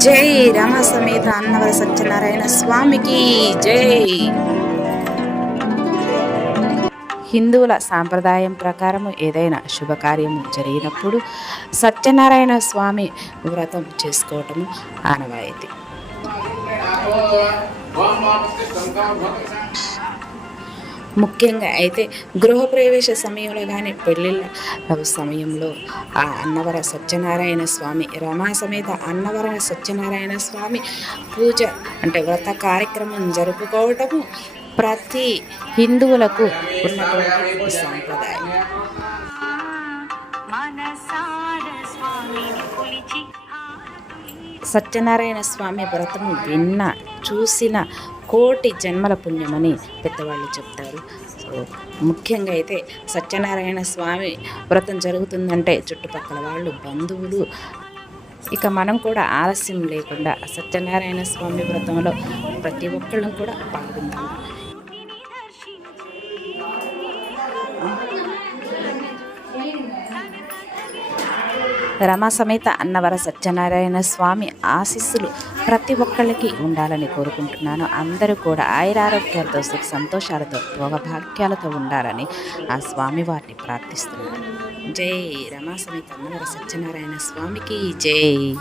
జై రామ సమేత అన్నవర సత్యనారాయణ స్వామికి జై. హిందువుల సాంప్రదాయం ప్రకారము ఏదైనా శుభకార్యము జరిగినప్పుడు సత్యనారాయణ స్వామి వ్రతం చేసుకోవటం ఆనవాయితీ. ముఖ్యంగా అయితే గృహప్రవేశ సమయంలో కానీ పెళ్ళిళ్ళ సమయంలో ఆ అన్నవర సత్యనారాయణ స్వామి రమా సమేత అన్నవర సత్యనారాయణ స్వామి పూజ అంటే వ్రత కార్యక్రమం జరుపుకోవటము ప్రతి హిందువులకు ఉన్నటువంటి సాంప్రదాయం. సత్యనారాయణ స్వామి వ్రతము విన్న చూసిన కోటి జన్మల పుణ్యమని పెద్దవాళ్ళు చెప్తారు. సో ముఖ్యంగా అయితే సత్యనారాయణ స్వామి వ్రతం జరుగుతుందంటే చుట్టుపక్కల వాళ్ళు బంధువులు ఇక మనం కూడా ఆలస్యం లేకుండా సత్యనారాయణ స్వామి వ్రతంలో ప్రతి ఒక్కళ్ళం కూడా పాల్గొందాం. రమాసమేత అన్నవర సత్యనారాయణ స్వామి ఆశీస్సులు ప్రతి ఒక్కళ్ళకి ఉండాలని కోరుకుంటున్నాను. అందరూ కూడా ఆయురారోగ్యాలతో సుఖ సంతోషాలతో భోగభాగ్యాలతో ఉండాలని ఆ స్వామి వారిని ప్రార్థిస్తున్నాను. జై రమా సమేత అన్నవర సత్యనారాయణ స్వామికి జై.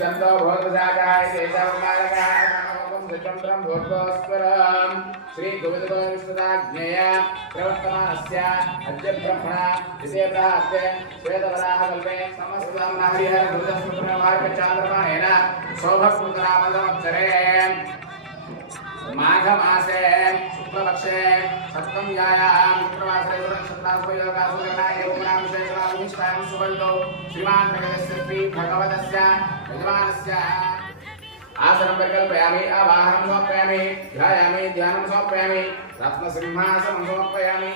चंद्रो भोगदाय केशवमालकाचन्द्रं भोगोस्परं श्रीगोविन्दगोविन्ददाज्ञया प्रवर्तमानस्य अद्य ब्रह्मणा दिशे प्राप्ते श्वेतवराहकल्पे समस्तं नारिहरभूतस्मृतमार्गचान्द्रमाणेन सौभस्मृतरामदमक्षरे माघमासे, शुक्लपक्षे सप्तम्यायां शुक्रवासरे सुनक्षत्रासुयोगासुगणाय योगनाविशेषणाविष्टां सुबन्धो श्रीमान् भगवतस्य श्री भगवतस्य यजमानस्य। आसनं परिकल्पयामि, आवाहनं समर्पयामि, ध्यायामि, ध्यानं समर्पयामि रत्नसिंहासनं समर्पयामि।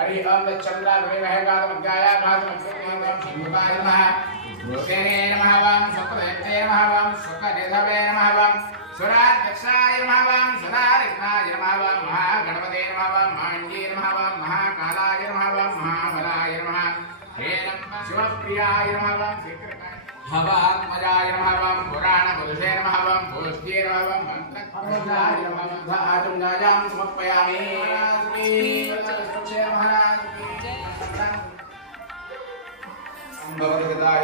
हरि ओं गातमज्ञाया गातमज्ञाय नमः लोकेने नमः वां सुखदेवते नमः वां सुखनिधवे नमः वां सुराध्यक्षाय नमः वां सुरारिग्नाय नमः वां महागणपते नमः वां माण्ये नमः वां महाकालाय नमः वां महाबलाय नमः हे नमः शिवप्रियाय नमः वां श्रीकृष्णाय भवात्मजाय नमः वां पुराणपुरुषे नमः वां भोष्ट्ये नमः वां मन्त्रपुरुषाय नमः वां धातुञ्जायां समर्पयामि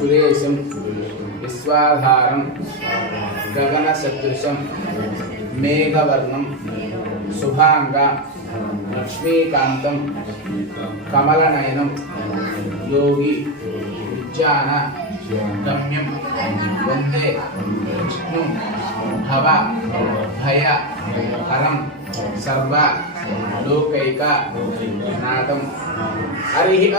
सुरेशं विश्वाधारं गगनसदृशं। मेघवर्णं। शुभाङ्ग। लक्ष्मीकान्तं। कमलनयनं। योगी। विज्ञान गम्यं वंदे। विष्णुं। भव। भय। हरं। सर्व। लोकैक। नाथं हरिः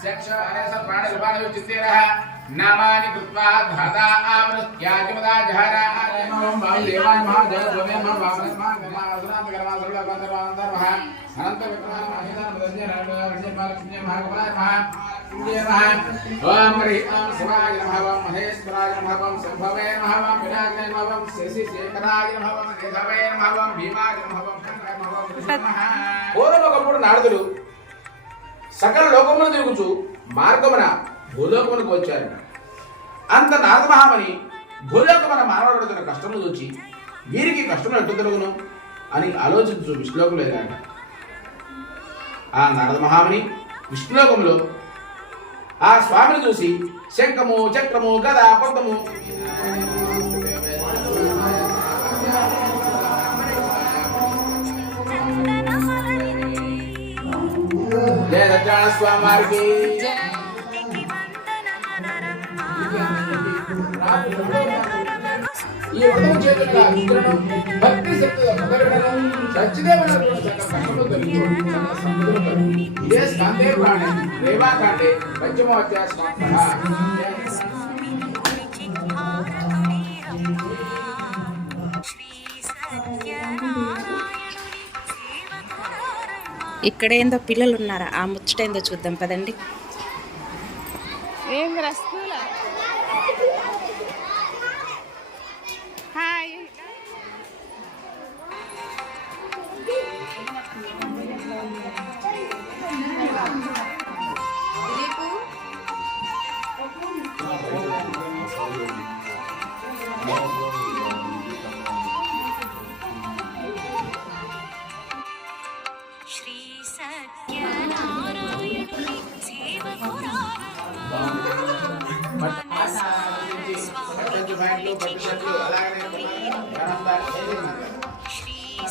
प्राणरूपाणि चित्तेरः नामानि कृत्वा धाता आवृत्त యాజమదా జహరా ఆజమవం బాహుదేవాన్ మహాదేవమే మహావామనస్మాగమాసురాంతగరమాసురులకందరవాంతర్మః అనంత విక్రమ మహిదాన మదన్య రాజమదన్య మహాలక్ష్మీ మహాకమలాయ మహా ఓం హరి ఓం శివాయ నమః ఓం మహేశ్వరాయ నమః ఓం శంభవే నమః ఓం వినాయకాయ నమః ఓం శశి శేఖరాయ నమః ఓం కేశవే నమః ఓం భీమాయ నమః ఓం శంకరాయ నమః ఓం ఋషభాయ నమః పూర్వం ఒకప్పుడు నారదుడు సకల లోకమును తిరుగుచు మార్గమున భూలోకమునకు వచ్చారు. అంత నారదమహామని భూలోకమున తన కష్టములు చూచి వీరికి కష్టములు ఎట్టు తిరుగును అని ఆలోచించు విష్ణులోకంలో ఎగాడు ఆ నారద మహామని విష్ణులోకంలో ఆ స్వామిని చూసి శంఖము చక్రము గద పంతము జయ సత్యనారాయణ ఈ వ్రతం చేతులుగా భక్తి శక్తిగా మొదలెడను సత్యదేవుని కష్టము తొలగించు ఇదే స్కందే ప్రాణి రేవాకాండే పంచమో అధ్యాయ ఇక్కడ ఇక్కడేందో పిల్లలు ఉన్నారా ఆ ముచ్చట ఏందో చూద్దాం పదండి. ఏం రసగుల్ల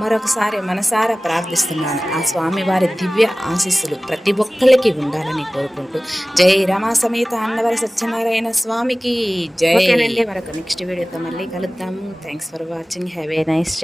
మరొకసారి మనసారా ప్రార్థిస్తున్నాను. ఆ స్వామివారి దివ్య ఆశీస్సులు ప్రతి ఒక్కరికి ఉండాలని కోరుకుంటూ జై రమా సమేత అన్నవర సత్యనారాయణ స్వామికి. జై. మరొక నెక్స్ట్ వీడియోతో మళ్ళీ కలుద్దాము thanks for watching have a nice